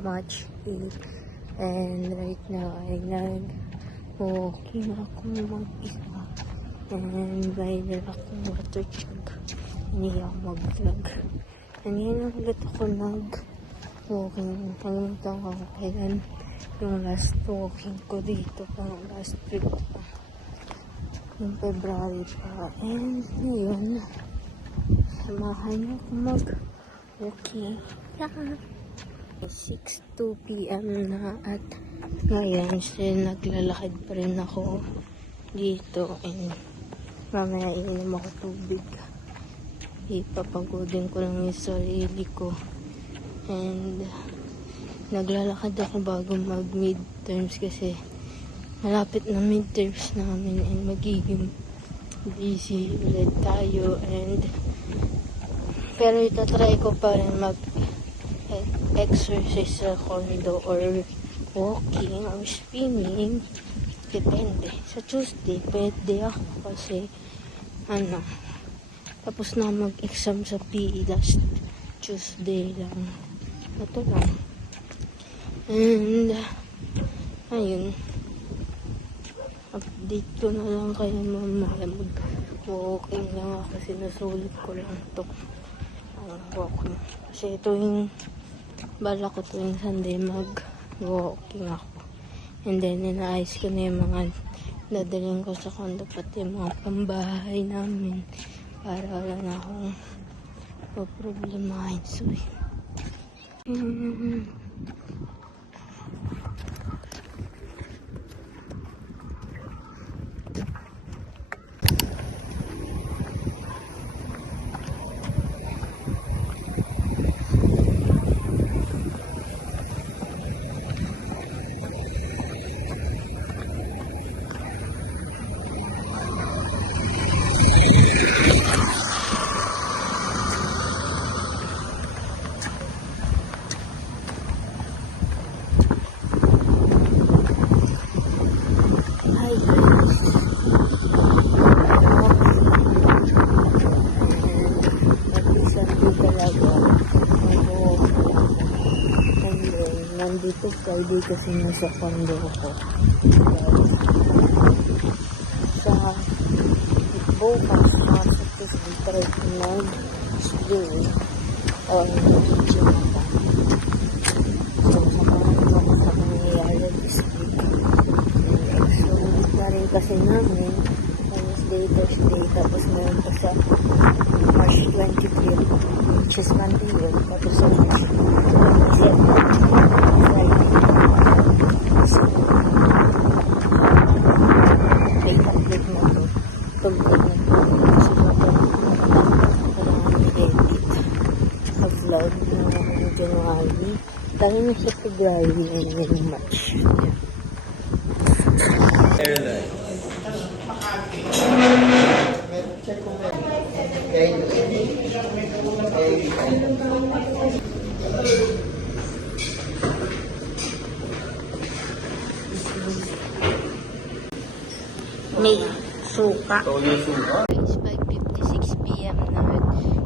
March 8. And right now ay nag-walking ako mag-isa. And mayroon akong water jug. Hindi ako mag-vlog. And ngayon ulit ako nag-walking. Nalimutan ko kailan yung last walking ko dito. Parang last week pa. Yung February pa. And ngayon, samahan niyo ako mag-walking. Yeah. 6:02 PM na at ngayon naglalakad pa rin ako dito and mamaya iinom ako tubig. Ipapagodin ko lang yung sarili ko and naglalakad ako bago mag midterms kasi malapit na midterms namin and magiging busy ulit tayo and pero itatry ko pa rin mag exercise sa condo or walking or swimming, depende. Sa Tuesday pwede ako kasi tapos na mag-exam sa PE last Tuesday lang. Ito lang. And ayun, update ko na lang kayo mamaya. Mag-walking lang ako kasi nasulit ko lang ito ang walking kasi tuwing bala ko tuwing Sunday mag-walking ako. And then, inaayos ko na yung mga dadaling ko sa condo, pati yung mga pambahay namin para wala na akong problemahin. So, nandito Friday kasi nasa condo ko. Sa bukas, sa Tuesday, try ko mag-swim or mag-gymata. So, samahan ako sa mangyayari this week. So, na rin kasi namin Wednesday, Thursday, tapos meron pa sa March 23, which is Monday yun, tapos sa March 27. Vlog ng January. Tayo na sa February and March. May suka. It's 5:56 PM na.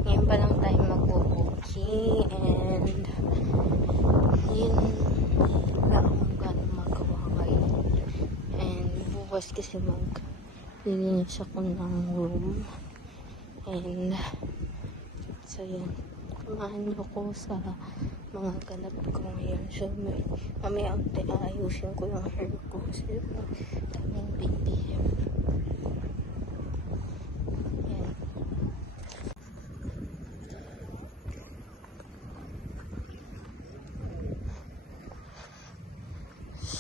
Ngayon pa lang tayo mag-walking and yun lang kung gano'n magawa ngayon. And bukas kasi maglilinis ako ng room. And so yun, kumain ako sa mga ganap ko ngayon. So mamaya ayusin ko yung hair ko kasi daming baby hair.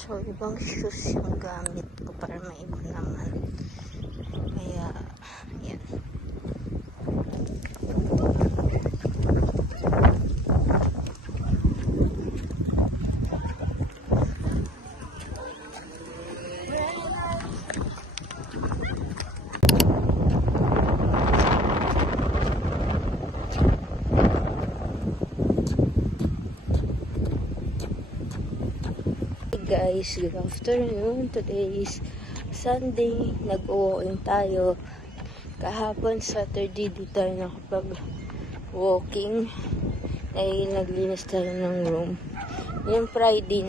So, ibang shoes yung gamit ko para maiba naman. Kaya, yan. Guys, good afternoon. Today is Sunday. Nag-walking tayo. Kahapon Saturday di tayo nakapag-walking. Ay naglinis tayo ng room. Yung Friday,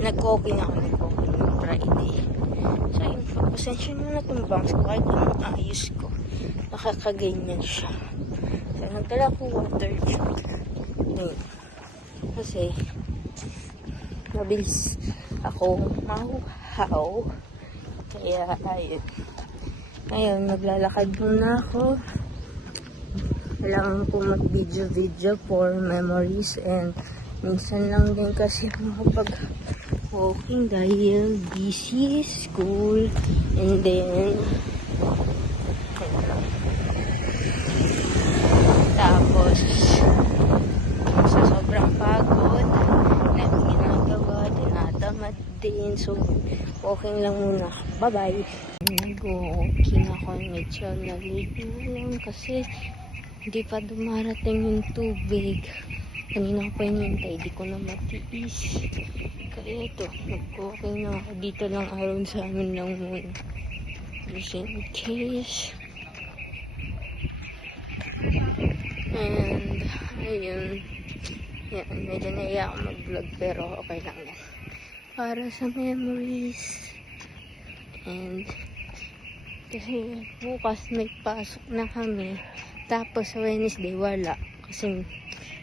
nag-cooking ako yung Friday. So, yung pasensya nyo na itong bangs ko. Kahit anong ayos ko, nakakaganyan siya. So, nagdala ko water jug. Yun. Kasi, mabilis ako mahuhaw. Kaya, ayun. Ngayon, maglalakad muna ako. Kailangan ko mag-video for memories and minsan lang din kasi makapag-walking dahil busy school and then tapos sa sobrang pagod na ginagawa, tinatamad din, so walking lang muna. Bye bye. Nag-walking ako, medyo nalilulong kasi hindi pa dumarating yung tubig. Kanina ko pa hinihintay, di ko na matiis. Kaya ito, nag-walking na ako. Dito lang around sa amin lang muna. Just in case. And, ayun. Yan, medyo naiya ako mag-vlog pero okay lang yan. Para sa memories. And, kasi bukas may pasok na kami. Tapos sa Wednesday wala. Kasi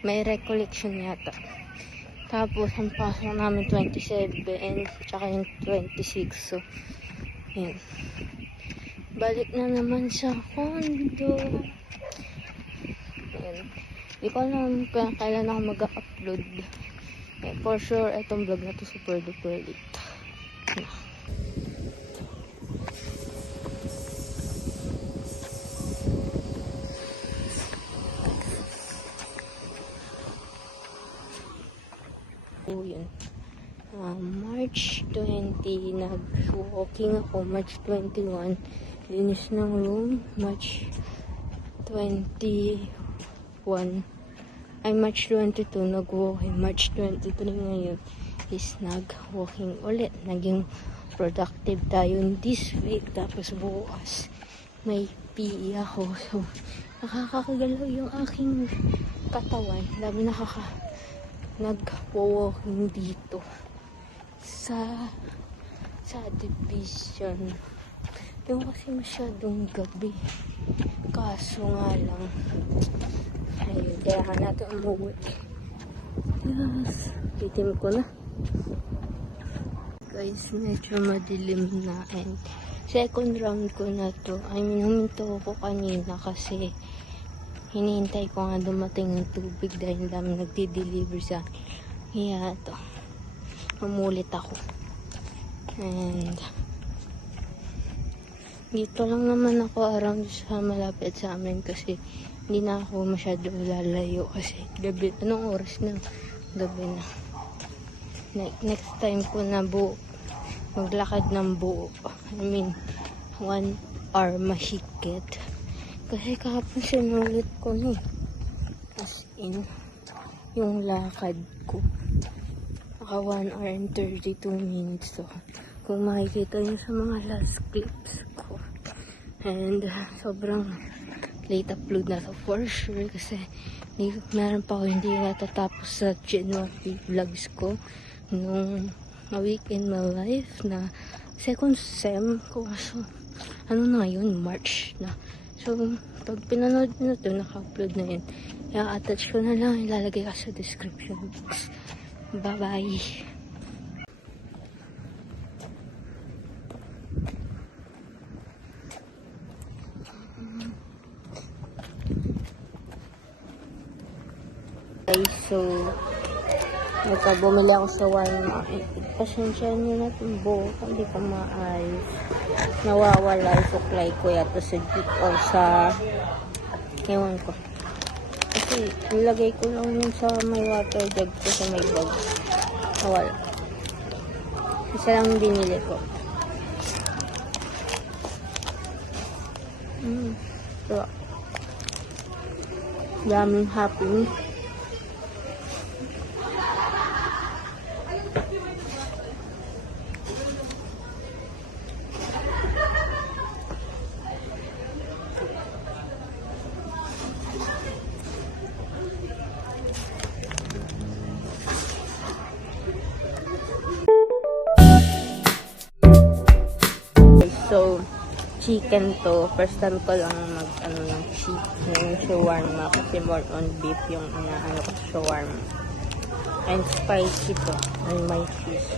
may recollection yata. Tapos ang pasok namin 27 tsaka yung 26. So, yun. Balik na naman sa condo. Yun. Di ko alam kailan ako mag-upload. For sure, itong vlog na to super duper late. Yun. March 20 nag-walking ako. March 21 linis ng room. March 21 ay March 22 nag-walking. March 23 ngayon is nag-walking ulit. Naging productive tayo this week. Tapos bukas may PE ako. So nakakagalaw yung aking katawan. Labi nag-walking dito sa division. Yung kasi masyadong gabi. Kaso nga lang, ayun, kaya natin umuwi. Yes, itim ko na. Guys, medyo madilim na and second round ko na to. I mean, huminto ako kanina kasi hinihintay ko nga dumating ng tubig dahil dami nagdi-deliver sa akin. Kaya ito, umulit ako. And dito lang naman ako around sa malapit sa amin kasi hindi na ako masyado lalayo kasi gabi. Anong oras na? Gabi na. Next time ko na maglakad ng buo. I mean, 1 hour mahigit. Kasi kahapon sinulit ko ni. As in, yung lakad ko. Naka 1 hour and 32 minutes. So, kung makikita nyo sa mga last clips ko. And, sobrang late upload na to for sure. Kasi, meron pa ako hindi natatapos sa January vlogs ko. Nung A Week in My Life na second sem ko. So, ano na yun? March na. So, pag pinanood nyo na ito, naka-upload na yun. I-attach ko na lang, ilalagay ka sa description box. Bye-bye! Guys, so, bumili ako sa Walmart. Pasensya nyo na itong buhok, hindi ko maayos. Nawawala yung supply ko yata sa jeep or sa ewan ko. Kasi nilagay ko lang yun sa may water jug ko sa may bag. Nawala. Isa lang binili ko. So, daming happy. So, chicken to. First time ko lang ng chicken shawarma kasi more on beef yung inaano ko shawarma. And spicy to. And may fish.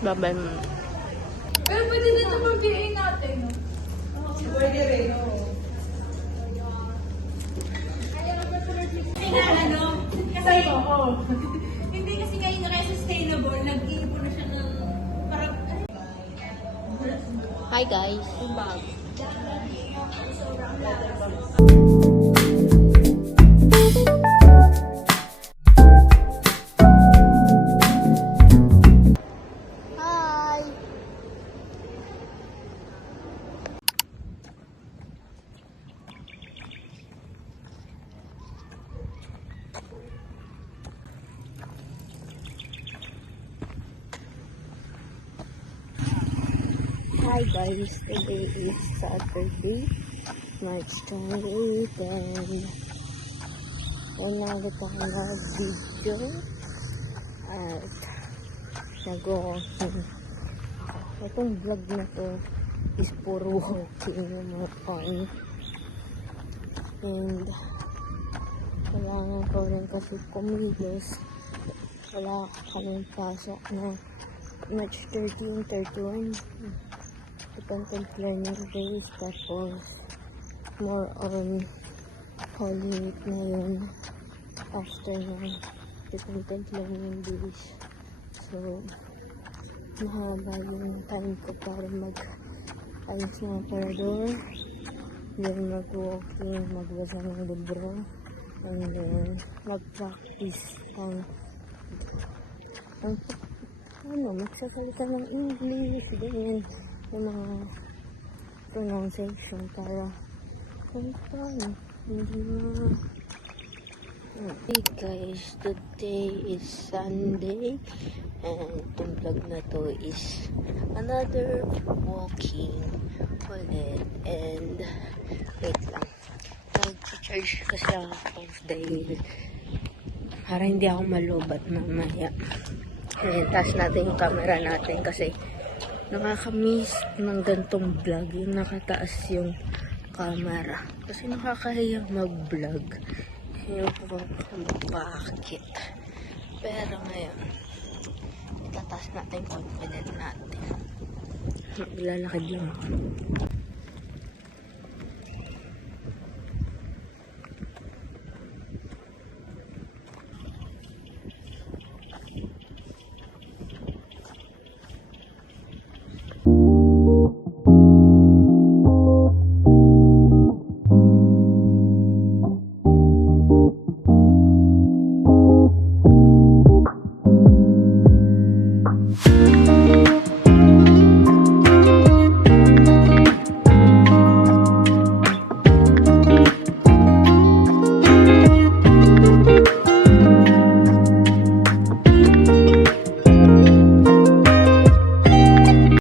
Babay mo. Pero pwede na ito mag-VA natin, no? Pwede rin, oo. Kasi oo. Hindi kasi ngayon na kaya sustainable, nag-iipon na siya ng parang... Hi guys. Bag. Hi. Hi guys, today is Saturday, March 28 and ulit ako nag-video at nag-walking. Itong vlog na to is puro walking yung mga fun. And kailangan ko rin kasi kumilos. Wala kaming pasok na March 13, 31. Content learning days, tapos more on Holy Week na yun after ng content learning days. So mahaba yung time ko para mag-ayos ng corridor, then mag-walking, magbasa ng libro, and then mag-practice magsasalita ng English, ganyan yung mga pronunciation para kung paano hindi na. Hey guys, today is Sunday and itong vlog na to is another walking ulit. And wait lang, nag-charge kasi ako dahil para hindi ako malubat mamaya. And taas natin yung camera natin kasi nakakamiss ng gantong vlog, yung nakataas yung camera. Kasi nakakahiya mag-vlog. Yung bakit. Pero ngayon, itataas natin confident natin. Maglalakad lang ako.